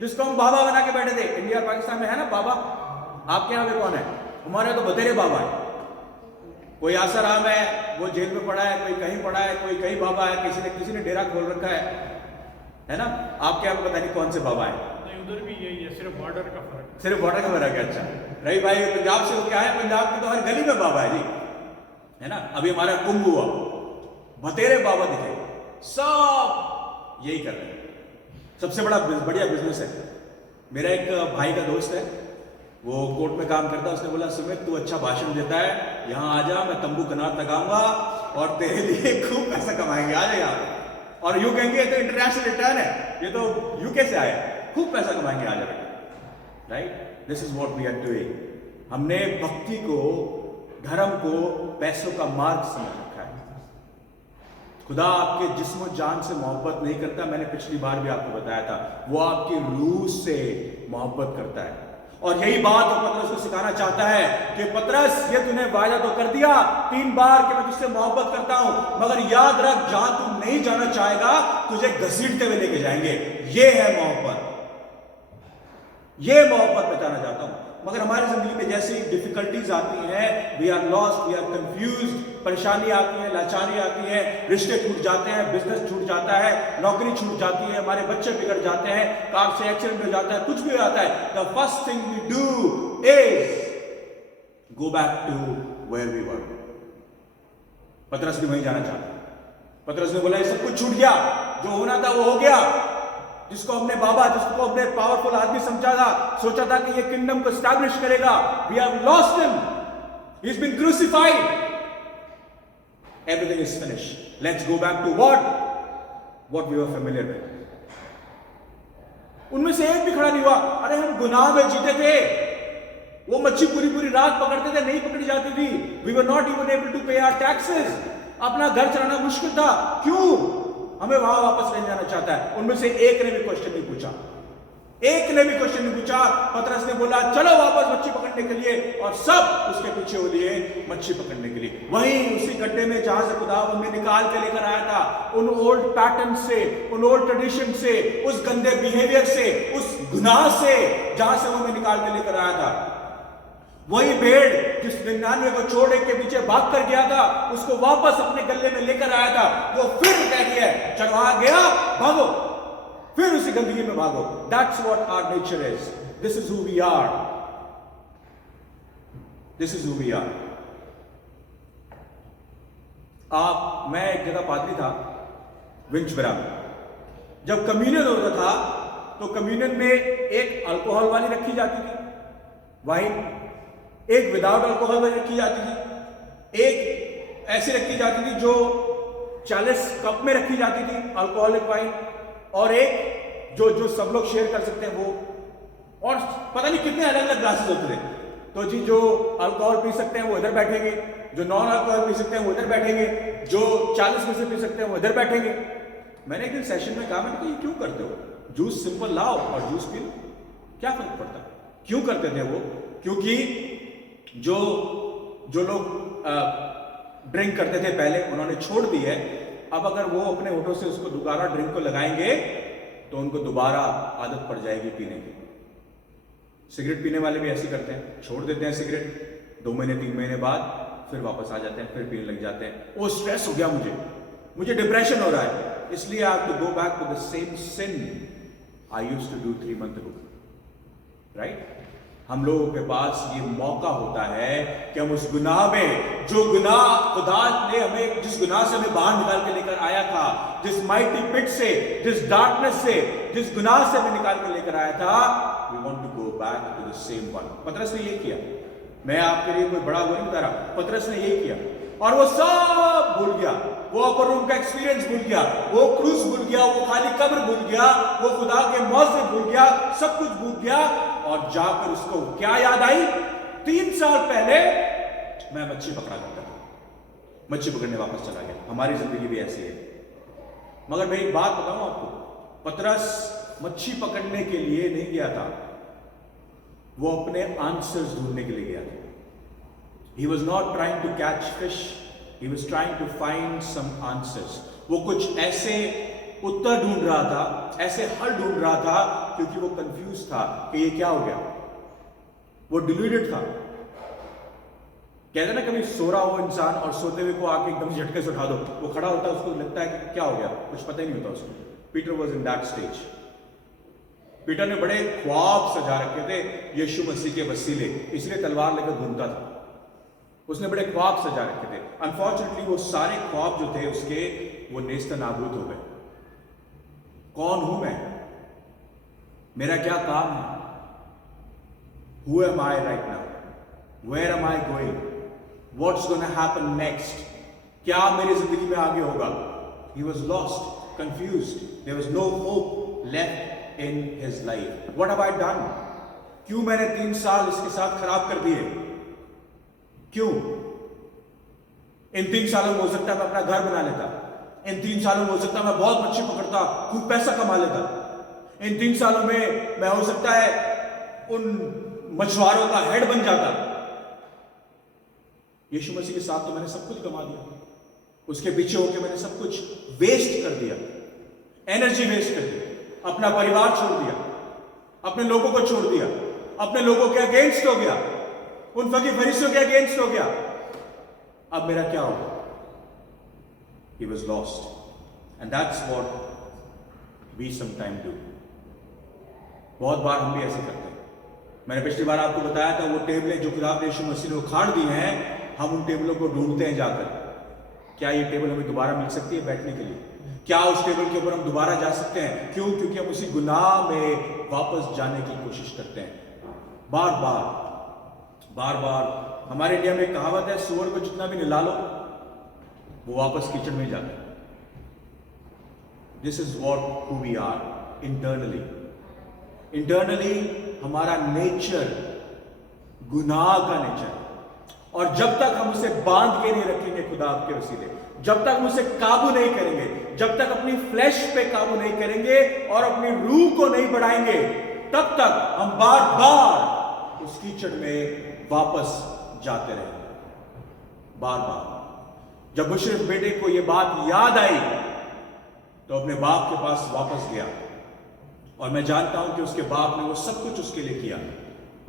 जिसको हम बाबा बना के बैठे थे। इंडिया पाकिस्तान में है ना बाबा, आपके यहां पे कौन है? हमारे तो बतेरे बाबा है। कोई आसाराम है, वो जेल में पड़ा है, कोई कहीं पड़ा है, कोई कहीं बाबा है, किसी ने डेरा खोल रखा है ना? आपके यहाँ पता नहीं कौन से बाबा है। उधर भी यही है, सिर्फ बॉर्डर का फर्क। सिर्फ बॉर्डर का फर्क है। अच्छा रही भाई, पंजाब से वो क्या है, पंजाब की तो हर गली में बाबा है जी, है ना? अभी हमारा कुंभ हुआ, बतेरे बाबा दिखे, सब यही कर रहे हैं। सबसे बढ़िया बिजनेस है। मेरा एक भाई का दोस्त है, वो कोर्ट में काम करता है। उसने बोला सुमित तू अच्छा भाषण देता है, यहाँ आ जा, मैं तंबू कनार लगाऊंगा और तेरे लिए खूब पैसा कमाएंगे। आ जा यहाँ। और यूं कहेंगे तो इंटरनेशनल रिटर्न है, ये तो यूके से आया, खूब पैसा कमाएंगे, आ जा बेटा। Right, this is what we are doing. हमने भक्ति को, धर्म को पैसों का मार्ग समझ रखा है। खुदा आपके जिस्म जान से मोहब्बत नहीं करता। मैंने पिछली बार भी आपको बताया था, वो आपकी रूह से मोहब्बत करता है। और यही बात वो पतरस को सिखाना चाहता है कि पतरस, ये तूने वायदा तो कर दिया 3 बार कि मैं तुझसे मोहब्बत करता हूं, मगर याद रख जहां तू नहीं जाना चाहेगा तुझे घसीटते हुए लेके जाएंगे। ये है मोहब्बत, ये मोहब्बत मैं चाहना चाहता हूं। मगर हमारी जिंदगी में जैसे ही डिफिकल्टीज आती हैं, we are lost, we are confused, परेशानी आती है, लाचारी आती है, रिश्ते छूट जाते हैं, बिजनेस छूट जाता है, नौकरी छूट जाती है, हमारे बच्चे बिगड़ जाते हैं, कार से एक्सीडेंट हो जाता है, कुछ भी हो जाता है, the first thing we do is go back to where we were. पतरस भी वहीं जाना चाहता। पतरस ने बोला ये सब कुछ छूट गया, जो होना था वो हो गया। जिसको हमने बाबा, जिसको हमने पावरफुल आदमी समझा था, सोचा था कि ये किंगडम को एस्टैब्लिश करेगा, we have lost him, he is been crucified, everything is finished, let's go back to what we were familiar with. उनमें से एक भी खड़ा नहीं हुआ, अरे हम गुनाह में जीते थे, वो मच्छी पूरी पूरी रात पकड़ते थे, नहीं पकड़ी जाती थी, we were not even able to pay our taxes, अपना घर चलाना मुश्किल था, क्यों हमें वहां वापस ले जाना चाहता है? उनमें से एक ने भी क्वेश्चन नहीं पूछा, एक ने भी क्वेश्चन नहीं पूछा। पतरस ने बोला चलो वापस मच्छी पकड़ने के लिए, और सब उसके पीछे हो लिए मच्छी पकड़ने के लिए। वहीं उसी गड्ढे में जहां से खुदा उन्हें निकाल के लेकर आया था, उन ओल्ड पैटर्न से, उन ओल्ड ट्रेडिशन से, उस गंदे बिहेवियर से, उस गुनाह से, जहां से उन्हें निकाल के लेकर आया था, वही भेड़ जिस 99 को छोड़ एक के पीछे भाग कर गया था, उसको वापस अपने गले में लेकर आया था, वो फिर कह दिया चलो आ गया, भागो, फिर उसी गंदगी में भागो। That's what our nature is, this is who we are, this is who we are. मैं एक जगह पादरी था विंचबरा में, जब कम्युनियन होता था तो कम्युनियन में एक अल्कोहल वाली रखी जाती थी, वाइन, एक विदाउट अल्कोहल वाली रखी जाती थी, एक ऐसी रखी जाती थी जो 40 कप में रखी जाती थी अल्कोहलिक वाइन, और एक जो सब लोग शेयर कर सकते हैं वो, और पता नहीं कितने अलग अलग ग्लासेस होते थे। तो जी जो अल्कोहल पी सकते हैं वो इधर बैठेंगे, जो नॉन अल्कोहल पी सकते हैं वो इधर बैठेंगे, जो 40 में से पी सकते हैं वो इधर बैठेंगे। मैंने एक दिन सेशन में कहा, मैंने कहा ये क्यों करते हो, जूस सिंपल लाओ और जूस पी लो, क्या फर्क पड़ता है? क्यों करते थे वो? क्योंकि जो लोग ड्रिंक करते थे पहले, उन्होंने छोड़ दी है, अब अगर वो अपने होठों से उसको दोबारा ड्रिंक को लगाएंगे तो उनको दोबारा आदत पड़ जाएगी पीने की। सिगरेट पीने वाले भी ऐसे करते हैं, छोड़ देते हैं सिगरेट, 2 महीने 3 महीने बाद फिर वापस आ जाते हैं, फिर पीने लग जाते हैं। वो स्ट्रेस हो गया, मुझे डिप्रेशन हो रहा है, इसलिए I have to go back to the same sin I used to do 3 months ago, right? हम लोगों के पास ये मौका होता है कि हम उस गुनाह में, जो गुनाह खुदा ने हमें, जिस गुनाह से हमें बाहर निकाल के लेकर आया था, जिस माइटी पिट से, जिस डार्कनेस से, जिस गुनाह से हमें निकाल के लेकर आया था, we want to go back to the same one. पतरस ने ये किया, मैं आपके लिए कोई बड़ा वो नहीं बता रहा, पतरस ने ये किया, और वो सब भूल गया, वो अपर रूम का एक्सपीरियंस भूल गया, वो क्रूस भूल गया, वो खाली कब्र भूल गया, वो खुदा के मौजे भूल गया, सब कुछ भूल गया, और जाकर उसको क्या याद आई? 3 साल पहले मैं मच्छी पकड़ा करता था, मच्छी पकड़ने वापस चला गया। हमारी जिंदगी भी ऐसी है। मगर मैं एक बात बताऊं आपको, पतरस मच्छी पकड़ने के लिए नहीं गया था, वो अपने आंसर्स ढूंढने के लिए गया था। He was not trying to catch fish, he was trying to find some answers. वो कुछ ऐसे उत्तर ढूंढ रहा था, ऐसे हल ढूंढ रहा था, क्योंकि वो कंफ्यूज था कि ये क्या हो गया। वो डिल्यूडेड था। कहते ना कभी सो रहा हो इंसान और सोते हुए को आके एकदम झटके से उठा दो, वो खड़ा होता है, उसको लगता है कि क्या हो गया, कुछ पता ही नहीं होता उसको। Peter was in that stage. Peter ने बड़े ख्वाब सजा रखे थे यीशु मसीह के वसीले, इसलिए तलवार लेकर घूमता था। उसने बड़े ख्वाब सजा रखे थे। अनफॉर्चुनेटली वो सारे ख्वाब जो थे उसके, वो नेस्तनाबूद हो गए। कौन हूं मैं, मेरा क्या काम है, who am I right now, where am I going, what's gonna happen next, क्या मेरी जिंदगी में आगे होगा। He was lost, confused, there was no hope left in his life. What have I done, क्यों मैंने 3 साल इसके साथ खराब कर दिए, क्यों? इन 3 सालों में हो सकता है मैं अपना घर बना लेता, इन 3 सालों में हो सकता है मैं बहुत मच्छी पकड़ता, खूब पैसा कमा लेता, इन 3 सालों में मैं हो सकता है उन मछुआरों का हेड बन जाता। यीशु मसीह के साथ तो मैंने सब कुछ कमा दिया, उसके पीछे होकर मैंने सब कुछ वेस्ट कर दिया, एनर्जी वेस्ट कर दी, अपना परिवार छोड़ दिया, अपने लोगों को छोड़ दिया, अपने लोगों के अगेंस्ट हो गया, उन फरीसियों के अगेंस्ट हो गया। अब मेरा क्या होगा? He was lost. And that's what we sometimes do. बहुत बार हम भी ऐसे करते हैं। मैंने पिछली बार आपको बताया था, वो टेबलें जो खुदा यीशु मसीह ने उखाड़ दी हैं, हम उन टेबलों को ढूंढते हैं जाकर। क्या ये टेबल हमें दोबारा मिल सकती है बैठने के लिए? क्या उस टेबल के ऊपर हम दोबारा जा सकते हैं? क्यों? क्योंकि हम उसी गुनाह में वापस जाने की कोशिश करते हैं। बार बार हमारे इंडिया में एक कहावत है, सुअर को जितना भी निला लो वो वापस कीचड़ में जाता है। This is what who we are internally. हमारा नेचर गुनाह का नेचर, और जब तक हम उसे बांध के नहीं रखेंगे खुदा के वसीले, जब तक हम उसे काबू नहीं करेंगे, जब तक अपनी फ्लैश पे काबू नहीं करेंगे और अपनी रूह को नहीं बढ़ाएंगे, तब तक हम बार बार उस कीचड़ में वापस जाते रहेंगे। बार बार जब मुशर्रफ बेटे को यह बात याद आई तो अपने बाप के पास वापस गया, और मैं जानता हूं कि उसके बाप ने वो सब कुछ उसके लिए किया,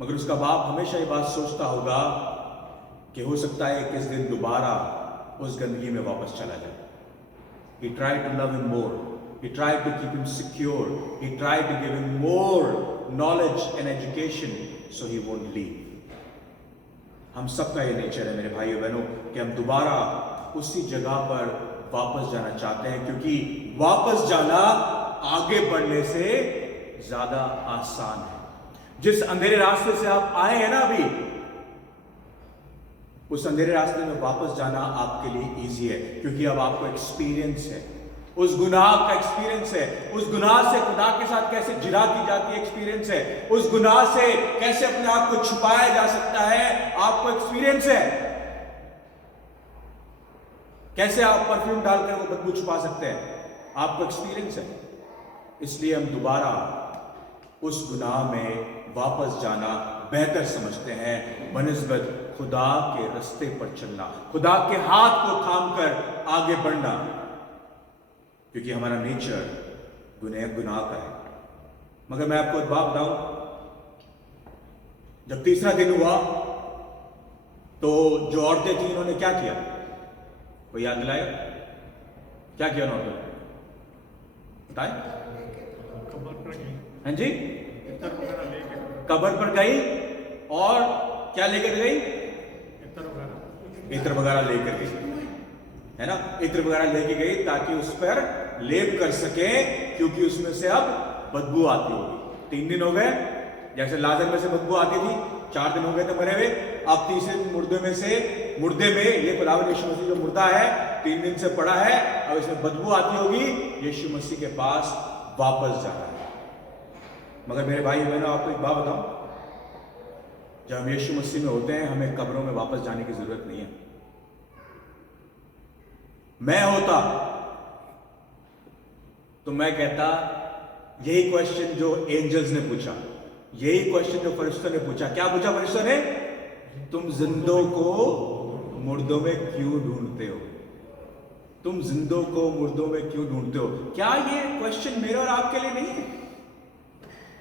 मगर उसका बाप हमेशा ये बात सोचता होगा कि हो सकता है कि इस दिन दोबारा उस गंदगी में वापस चला जाए। He tried to love him more. He tried to keep him secure. He tried to give him more knowledge and education so he won't leave. हम सबका ये नेचर है मेरे भाइयों बहनों कि हम दोबारा उसी जगह पर वापस जाना चाहते हैं, क्योंकि वापस जाना आगे बढ़ने से ज्यादा आसान है। जिस अंधेरे रास्ते से आप आए हैं ना अभी, उस अंधेरे रास्ते में वापस जाना आपके लिए इजी है, क्योंकि अब आपको एक्सपीरियंस है, उस गुनाह का एक्सपीरियंस है, उस गुनाह से खुदा के साथ कैसे जिरा की जाती है एक्सपीरियंस है, उस गुनाह से कैसे अपने आप को छुपाया जा सकता है आपको एक्सपीरियंस है, कैसे आप परफ्यूम डालकर वो बदबू छुपा सकते हैं आपको एक्सपीरियंस है। इसलिए हम दोबारा उस गुनाह में वापस जाना बेहतर समझते हैं बनिस्बत खुदा के रास्ते पर चलना, खुदा के हाथ को थाम कर आगे बढ़ना, क्योंकि हमारा नेचर गुनाह का है। मगर मैं आपको एक बात बताऊं, जब तीसरा दिन हुआ तो जो औरतें थी उन्होंने क्या किया? वो याद दिलाए क्या किया उन्होंने? बताए। कब्र पर गई, हाँ जी, इत्र वगैरह लेके, कब्र पर गई और क्या लेकर गई? इत्र वगैरह लेकर गई, है ना, इत्र वगैरह लेके गई ताकि उस पर लेप कर सके, क्योंकि उसमें से अब बदबू आती होगी। 3 दिन हो गए, जैसे लाजर में से बदबू आती थी, 4 दिन हो गए थे मरे हुए, अब तीसरे मुर्दे में ये खुदावंद यीशु मसीह जो मुर्दा है 3 दिन से पड़ा है, अब इसमें बदबू आती होगी, यीशु मसीह के पास वापस जाना है। मगर मेरे भाई बहनों, आपको एक बात बताऊं, जब हम यीशु मसीह में होते हैं हमें कब्रों में वापस जाने की जरूरत नहीं है। मैं होता तो मैं कहता यही क्वेश्चन जो एंजल्स ने पूछा, यही क्वेश्चन जो फरिश्तों ने पूछा। क्या पूछा फरिश्तों ने? तुम जिंदों को मुर्दों में क्यों ढूंढते हो? तुम जिंदों को मुर्दों में क्यों ढूंढते हो? क्या ये क्वेश्चन मेरे और आपके लिए नहीं है?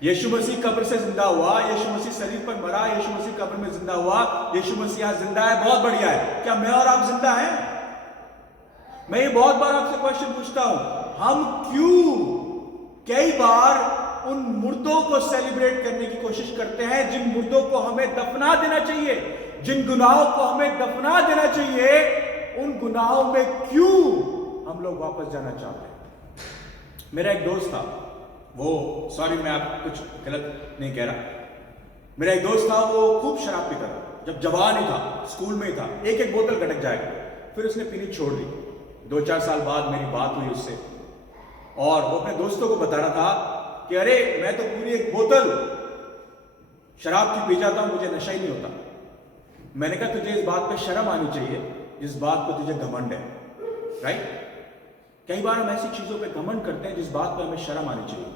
यीशु मसीह कब्र से जिंदा हुआ, यीशु मसीह शरीर पर मरा, यीशु मसीह कब्र में जिंदा हुआ, यीशु मसीह आज जिंदा है, बहुत बढ़िया है। क्या मैं और आप जिंदा हैं? मैं ये बहुत बार आपसे क्वेश्चन पूछता हूं, हम क्यों कई बार उन मुर्दों को सेलिब्रेट करने की कोशिश करते हैं जिन मुर्दों को हमें दफना देना चाहिए, जिन गुनाहों को हमें दफना देना चाहिए, उन गुनाहों में क्यों हम लोग वापस जाना चाहते हैं? मेरा एक दोस्त था, वो सॉरी मैं आप कुछ गलत नहीं कह रहा, मेरा एक दोस्त था, वो खूब शराब पीता था, जब जवान ही था, स्कूल में ही था, एक बोतल गटक जाएगा, फिर उसने पीनी छोड़ दी। 2-4 साल बाद मेरी बात हुई उससे, और वो अपने दोस्तों को बता रहा था कि अरे मैं तो पूरी एक बोतल शराब की पी जाता हूं, मुझे नशा ही नहीं होता। मैंने कहा तुझे इस बात पे शर्म आनी चाहिए जिस बात पे तुझे घमंड है, राइट? कई बार हम ऐसी चीजों पे घमंड करते हैं जिस बात पे हमें शर्म आनी चाहिए।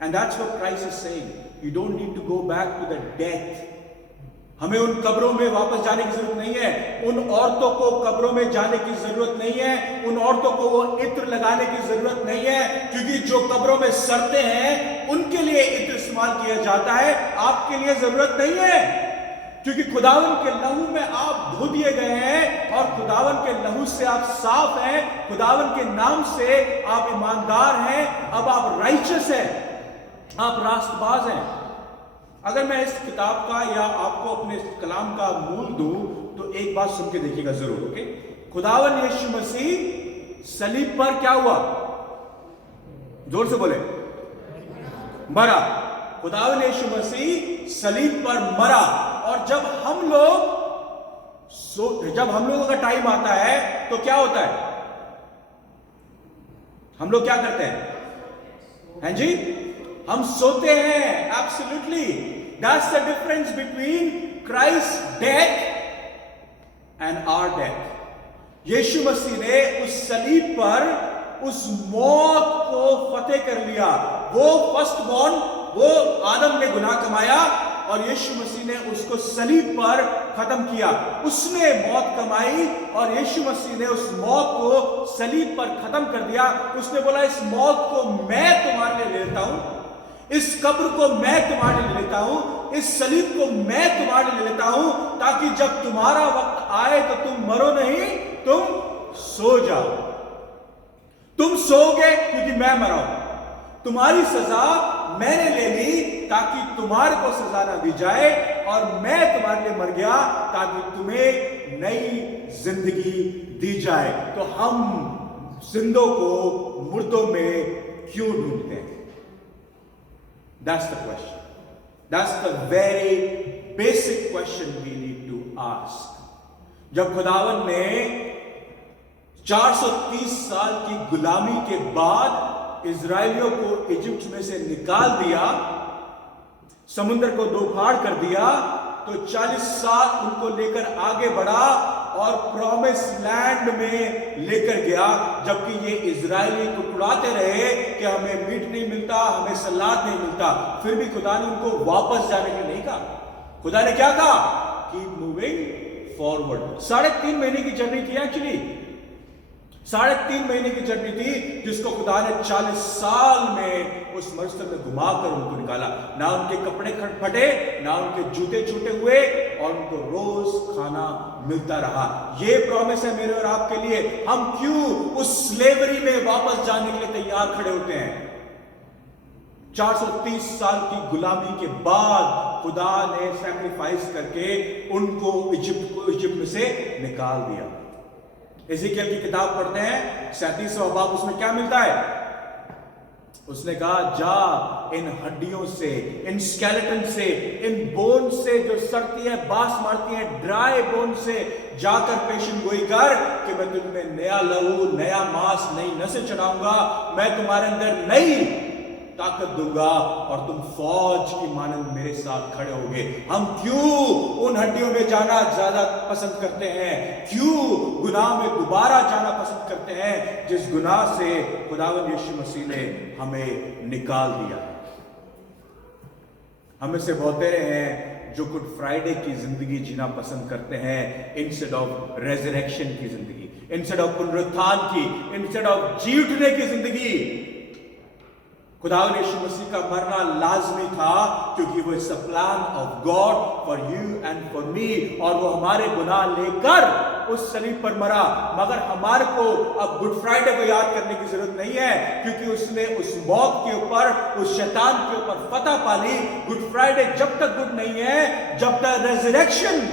And that's what Christ is saying, you don't need to go back to the death. हमें उन कब्रों में वापस जाने की जरूरत नहीं है, उन औरतों को कब्रों में जाने की जरूरत नहीं है, उन औरतों को वो इत्र लगाने की जरूरत नहीं है, क्योंकि जो कब्रों में सड़ते हैं उनके लिए इत्र इस्तेमाल किया जाता है, आपके लिए जरूरत नहीं है, क्योंकि खुदावन के लहू में आप धो दिए गए हैं और खुदावन के लहू से आप साफ हैं, खुदावन के नाम से आप ईमानदार हैं, अब आप राइचस हैं, आप रास्तबाज हैं। अगर मैं इस किताब का या आपको अपने कलाम का मूल दूं तो एक बात सुन के देखिएगा जरूर, ओके? खुदावन यीशु मसीह सलीब पर क्या हुआ? जोर से बोले, मरा। खुदावन यीशु मसीह सलीब पर मरा। और जब हम लोगों का टाइम आता है तो क्या होता है? हम लोग क्या करते हैं? हैं जी? हम सोते हैं। Absolutely, that's the difference between Christ death and our death. Yeshu Masih ने उस सलीब पर उस मौत को फतेह कर लिया। वो फर्स्ट बॉर्न, वो आदम ने गुनाह कमाया और यीशु मसीह ने उसको सलीब पर खत्म किया। उसने मौत कमाई और यीशु मसीह ने उस मौत को सलीब पर खत्म कर दिया। उसने बोला, इस मौत को मैं तुम्हारे लिए ले लेता हूं, इस कब्र को मैं तुम्हारे लिए लेता हूं, इस सलीब को मैं तुम्हारे लिए लेता हूं, ताकि जब तुम्हारा वक्त आए तो तुम मरो नहीं, तुम सो जाओ। तुम सोओगे क्योंकि मैं मरा हूं। तुम्हारी सजा मैंने ले ली ताकि तुम्हारे को सजा ना दी जाए, और मैं तुम्हारे लिए मर गया ताकि तुम्हें नई जिंदगी दी जाए। तो हम जिंदों को मुर्दों में क्यों ढूंढते हैं? That's the question. That's the very basic question we need to ask. जब खुदावन ने 430 साल की गुलामी के बाद इजरायलियों को इजिप्ट में से निकाल दिया, समुद्र को दो फाड़ कर दिया, तो 40 साल उनको लेकर आगे बढ़ा और प्रॉमिस लैंड में लेकर गया। जबकि ये इजरायली कुटकुड़ाते रहे कि हमें मीट नहीं मिलता, हमें सलाद नहीं मिलता, फिर भी खुदा ने उनको वापस जाने के लिए नहीं कहा। खुदा ने क्या कहा? Keep moving forward. 3.5 महीने की जर्नी थी एक्चुअली, 3.5 महीने की जर्नी थी, जिसको खुदा ने 40 साल में उस मरुस्थल में घुमाकर उनको निकाला। ना उनके कपड़े फटे, ना उनके जूते छूटे हुए, और उनको रोज खाना मिलता रहा। ये प्रॉमिस है मेरे और आपके लिए। हम क्यों उस स्लेवरी में वापस जाने के लिए तैयार खड़े होते हैं? 430 साल की गुलामी के बाद खुदा ने सैक्रिफाइस करके उनको इजिप्ट में से निकाल दिया। एजेकियल की किताब पढ़ते हैं, 37वां बाब, उसमें क्या मिलता है? उसने कहा, जा इन हड्डियों से, इन स्केलेटन से, इन बोन से जो सड़ती है, बास मारती है, ड्राई बोन से जाकर पेशन गोई कर कि मैं तुम्हें नया लहू, नया मांस, नई नस्ल चढ़ाऊंगा, मैं तुम्हारे अंदर नई ताकत दूंगा और तुम फौज की मानंद मेरे साथ खड़े होगे। हम क्यों उन हड्डियों में जाना ज्यादा पसंद करते हैं? क्यों गुनाह में दोबारा जाना पसंद करते हैं, जिस गुनाह से खुदावंद यीशु मसीह ने हमें निकाल दिया? हमें से बहुतेरे हैं जो गुड फ्राइडे की जिंदगी जीना पसंद करते हैं इंस्टेड ऑफ रेजरेक्शन की जिंदगी, इंस्टेड ऑफ पुनरुत्थान की, इंस्टेड ऑफ जी उठने की जिंदगी। खुदावंद यीशु मसीह का मरना लाजमी था, क्योंकि वो it's a plan of God for you and for me, और वो हमारे गुनाह लेकर उस सलीब पर मरा। मगर हमारे को अब गुड फ्राइडे को याद करने की जरूरत नहीं है, क्योंकि उसने उस मौत के ऊपर, उस शैतान के ऊपर फतह पा ली। गुड फ्राइडे जब तक गुड नहीं है, जब तक रेजरेक्शन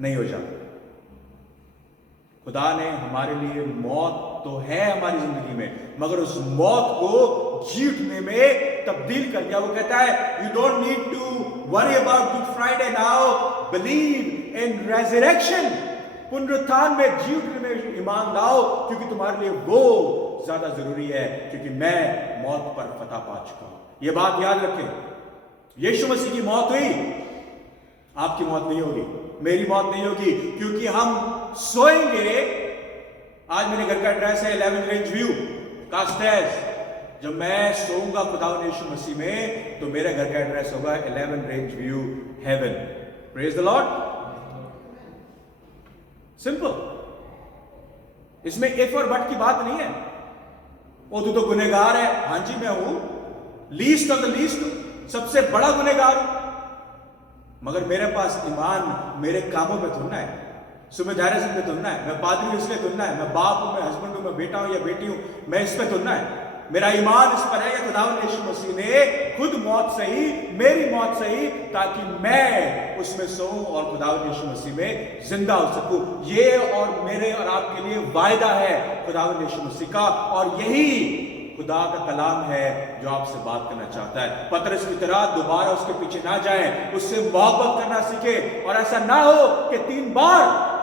नहीं हो जाता। खुदा ने हमारे लिए, मौत तो है हमारी जिंदगी में, मगर उस मौत को जी उठने में तब्दील कर दिया। वो कहता है, you don't need to worry about Good Friday now, believe in resurrection. पुनरुत्थान में, जी उठने में ईमान लाओ, क्योंकि तुम्हारे लिए वो ज्यादा जरूरी है, क्योंकि मैं मौत पर फतह पा चुका हूं। ये बात याद रखें, यीशु मसीह की मौत हुई, आपकी मौत नहीं होगी, मेरी मौत नहीं होगी, क्योंकि हम सोएंगे। आज मेरे घर का एड्रेस है 11 रेंज व्यू कास्टेज। जब मैं सोऊंगा खुदावंद यीशु मसीह में, तो मेरे घर का एड्रेस होगा 11 range view heaven. Praise the Lord. Simple, इसमें इफ और बट की बात नहीं है। ओ तू तो गुनहगार है, हां जी मैं हूं, लीस्ट ऑफ द लीस्ट हूं, सबसे बड़ा गुनहगार हूं, मगर मेरे पास ईमान मेरे कामों पे थोड़ना है, सुबेदारी पे थोड़ना है, मैं पादरी हूं इसलिए थोड़ना है, मैं बाप हूं, मैं हस्बैंड हूं, मैं बेटा हूं या बेटी हूं, मैं इस पे थोड़ना है। मेरा ईमान इस पर है कि खुदावंद यीशु मसीह ने खुद मौत सही, मेरी मौत सही, ताकि मैं उसमें सोऊं और खुदावंद यीशु मसीह में जिंदा हो सकूं। ये और मेरे और आपके लिए वायदा है खुदावंद यीशु मसीह का, और यही खुदा का कलाम है जो आपसे बात करना चाहता है। पतरस की तरह दोबारा उसके पीछे ना जाएं, उससे मोहब्बत करना सीखे, और ऐसा ना हो कि 3 बार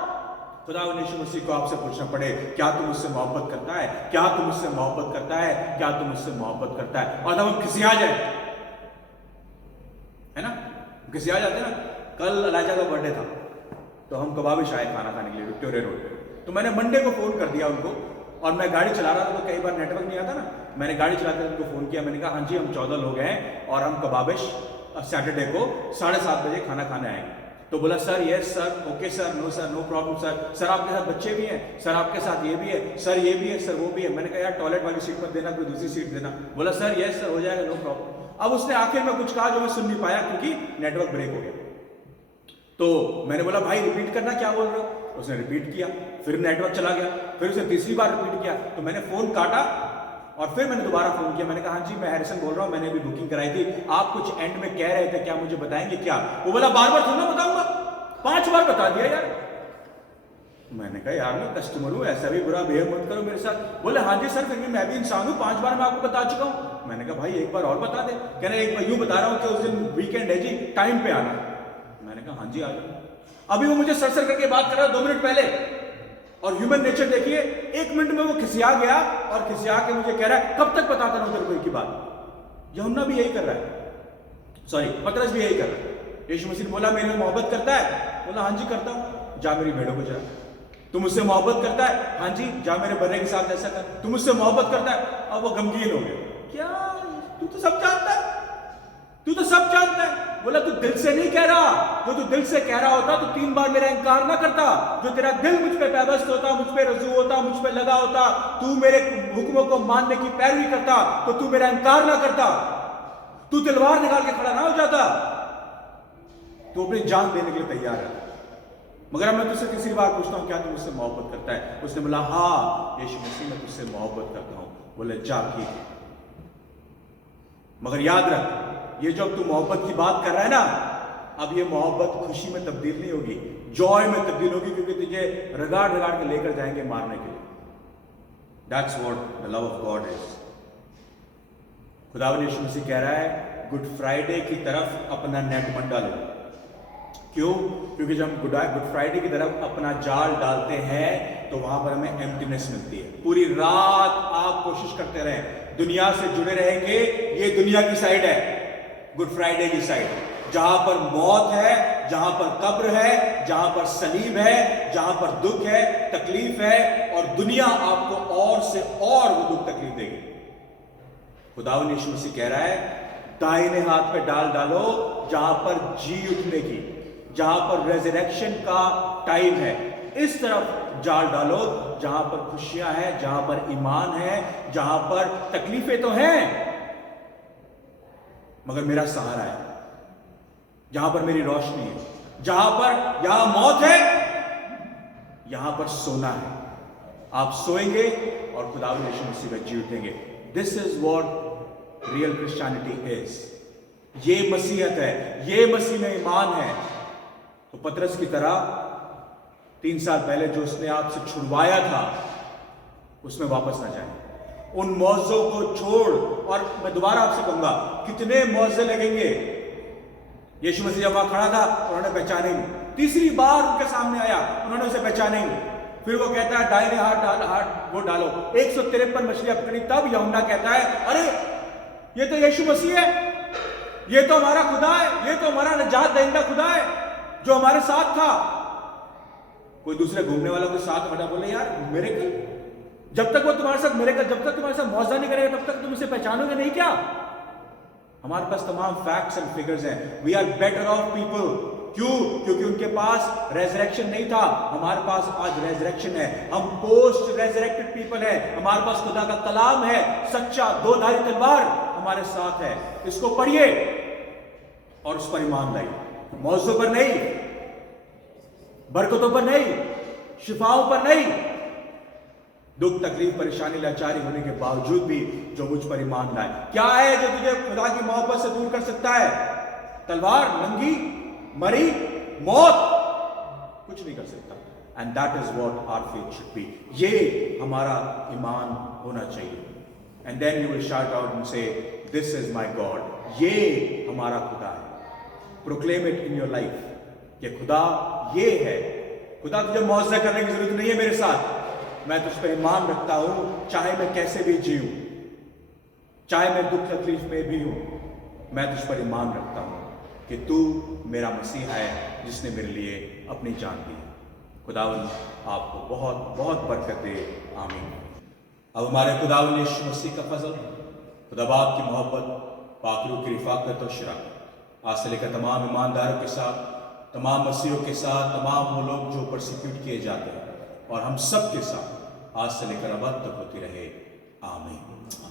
खुदावंद यीशु मसीह को आपसे पूछना पड़े, क्या तुम मुझसे मोहब्बत करता है, क्या तुम मुझसे मोहब्बत करता है, क्या तुम मुझसे मोहब्बत करता है, और तब हम खिसिया जाए, है ना, खिसिया जाते हैं ना। कल अलाजा का बर्थडे था, तो हम कबाबिश आए खाना खाने के लिए विक्टोरिया रोड पे, तो मैंने मंडे को फोन कर दिया उनको, और मैं गाड़ी चला रहा था तो कई बार नेटवर्क नहीं आता ना, मैंने गाड़ी चलाते उनको फोन किया, मैंने कहा हाँ जी हम 14 लोग हैं और हम कबाबिश सैटरडे को 7:30 बजे खाना खाने आएंगे। तो बोला sir yes sir, okay sir, no problem sir आपके साथ बच्चे भी हैं सर, आपके साथ ये भी है सर, ये भी है सर, वो भी है। मैंने कहा यार टॉयलेट वाली सीट मत देना, कोई दूसरी सीट देना। बोला सर यस सर, हो जाएगा, नो प्रॉब्लम। अब उसने आखिर में कुछ कहा जो मैं सुन नहीं पाया क्योंकि नेटवर्क ब्रेक हो गया। तो मैंने बोला भाई रिपीट करना, क्या बोल रहे हो? उसने रिपीट किया, फिर नेटवर्क चला गया, फिर उसने तीसरी बार रिपीट किया, तो मैंने फोन काटा और फिर मैंने दोबारा फोन किया। मैंने कहा हाँ जी मैं हैरिसन बोल रहा हूँ, मैंने अभी बुकिंग कराई थी, आप कुछ एंड में कह रहे थे, क्या मुझे बताएंगे क्या? वो बोला बार बार थोड़ा बताऊंगा, 5 बार बता दिया यार। मैंने कहा यार मैं कस्टमर हूँ, ऐसा भी बुरा बिहेव मत करो मेरे साथ। बोले हाँ जी सर, फिर भी मैं भी इंसान हूँ, 5 बार मैं आपको बता चुका हूँ। मैंने कहा भाई एक बार और बता दे। कह रहे एक बार यूं बता रहा हूँ कि उस दिन वीकेंड है जी, टाइम पे आना। मैंने कहा हाँ जी आ जाओ। अभी वो मुझे सर करके बात कर रहा है 2 मिनट पहले, और ह्यूमन नेचर देखिए, 1 मिनट में वो खिसिया गया और खिसिया के मुझे कह रहा है कब तक बताता रहूं तेरे को एक ही बात। यूहन्ना भी यही कर रहा है, सॉरी पतरस भी यही कर रहा है। यीशु मसीह ने बोला मेरे में मोहब्बत करता है? बोला हाँ जी करता हूं। जा मेरी भेड़ों को जा। तू मुझसे मोहब्बत करता है? हाँ जी। जा मेरे बर्रे के साथ ऐसा कर। तू मुझसे मोहब्बत करता है? अब वो गमगीन हो गया, क्या तू तो सब जानता है, तू तो सब जानता है। बोला तू दिल से नहीं कह रहा, जो तू दिल से कह रहा होता तो 3 बार मेरा इंकार ना करता। जो तेरा दिल मुझ पे पैबस्त होता, मुझ पे रजू होता, मुझ पे लगा होता, तू मेरे हुक्मों को मानने की पैरवी करता तो तू मेरा इंकार ना करता, तू तलवार निकाल के खड़ा ना हो जाता, तू अपनी जान देने के लिए तैयार है। मगर अब मैं तुझसे तीसरी बार पूछता हूं क्या तू मुझसे मोहब्बत करता है? उसने बोला हाँ यीशु मसीह मैं तुझसे मोहब्बत करता हूं। बोले जा ठीक है, मगर याद रख ये जो अब तू मोहब्बत की बात कर रहा है ना, अब ये मोहब्बत खुशी में तब्दील नहीं होगी, जॉय में तब्दील होगी, क्योंकि तुझे रगाड़ के लेकर जाएंगे मारने के लिए। That's what the love of God is. खुदावंद यीशु मसीह कह रहा है गुड फ्राइडे की तरफ अपना नेट मत डालो। क्यों? क्योंकि जब हम गुड फ्राइडे की तरफ अपना जाल डालते हैं तो वहां पर हमें एम्प्टीनेस मिलती है। पूरी रात आप कोशिश करते रहें, दुनिया से जुड़े रहेंगे, ये दुनिया की साइड है, गुड फ्राइडे की साइड, जहां पर मौत है, जहां पर कब्र है, जहां पर सलीब है, जहां पर दुख है, तकलीफ है, और दुनिया आपको और से और वो दुख तकलीफ देगी। खुदावंद यीशु मसीह कह रहा है दाहिने हाथ पे डाल डालो जहां पर जी उठने की, जहां पर रेजरेक्शन का टाइम है। इस तरफ जाल डालो जहां पर खुशियां हैं, जहां पर ईमान है, जहां पर तकलीफें तो हैं मगर मेरा सहारा है, जहां पर मेरी रोशनी है, जहां पर यहां मौत है यहां पर सोना है। आप सोएंगे और खुदावंद यीशु मसीह में जी उठेंगे। This is what real Christianity is. ये मसीहत है, ये मसीह में ईमान है। तो पतरस की तरह 3 साल पहले जो उसने आपसे छुड़वाया था उसमें वापस ना जाए। उन मौजों को छोड़, और मैं दोबारा आपसे कहूंगा कितने मौजे लगेंगे। यीशु मसीह जब वहां खड़ा था उन्होंने पहचाने नहीं, तीसरी बार उनके सामने आया उन्होंने उसे पहचाने नहीं। फिर वो कहता है दाहिने हाथ वो डालो, 153 मछलियां पकड़ी। तब यूहन्ना कहता है अरे ये तो यीशु मसीह है, ये तो हमारा खुदा है, ये तो हमारा निजात दहिंदा खुदा है जो हमारे साथ था। कोई दूसरे घूमने वाला कोई साथ बड़ा बोले यार मिरेकल, जब तक वो तुम्हारे साथ मिरेकल, जब तक तुम्हारे साथ मौजा नहीं करेगा तब तक तुम इसे पहचानोगे नहीं क्या? हमारे पास तमाम फैक्ट्स एंड फिगर्स हैं। We are better off people. क्यों? क्योंकि उनके पास रेजरेक्शन नहीं था, हमारे पास आज रेजरेक्शन है। हम पोस्ट रेजरेक्टेड पीपल हैं। हमारे पास खुदा का कलाम है, सच्चा 2-धारी तलवार हमारे साथ है। इसको पढ़िए और उस पर ईमान लाइए। मौजों पर नहीं, बरकतों पर नहीं, शिफाओं पर नहीं, दुख तकलीफ परेशानी लाचारी होने के बावजूद भी जो मुझ पर ईमान लाए। क्या है जो तुझे खुदा की मोहब्बत से दूर कर सकता है? तलवार, नंगी, मरी, मौत कुछ नहीं कर सकता। And that is what our faith should be. ये हमारा ईमान होना चाहिए। And then you will shout out and say this is my God. ये हमारा खुदा है। Proclaim it in your life कि खुदा ये है। खुदा तुझे मौजज़ा करने की जरूरत नहीं है मेरे साथ। मैं तुझ पर ईमान रखता हूं, चाहे मैं कैसे भी जीऊं, चाहे मैं दुख तकलीफ में भी हूं, मैं तुझ पर ईमान रखता हूं कि तू मेरा मसीहा है जिसने मेरे लिए अपनी जान दी। खुदावंद आपको बहुत बहुत बरकत दे। आमीन। अब हमारे खुदावंद यीशु मसीह का फजल, खुदा बाप की मोहब्बत, पाक रूह की रिफाकत और शराकत आज से लेकर तमाम ईमानदारों के साथ, तमाम मसीहों के साथ, तमाम वो लोग जो परसिक्यूट किए जाते हैं और हम सब के साथ आज से लेकर अब तक होती रहे। आमीन।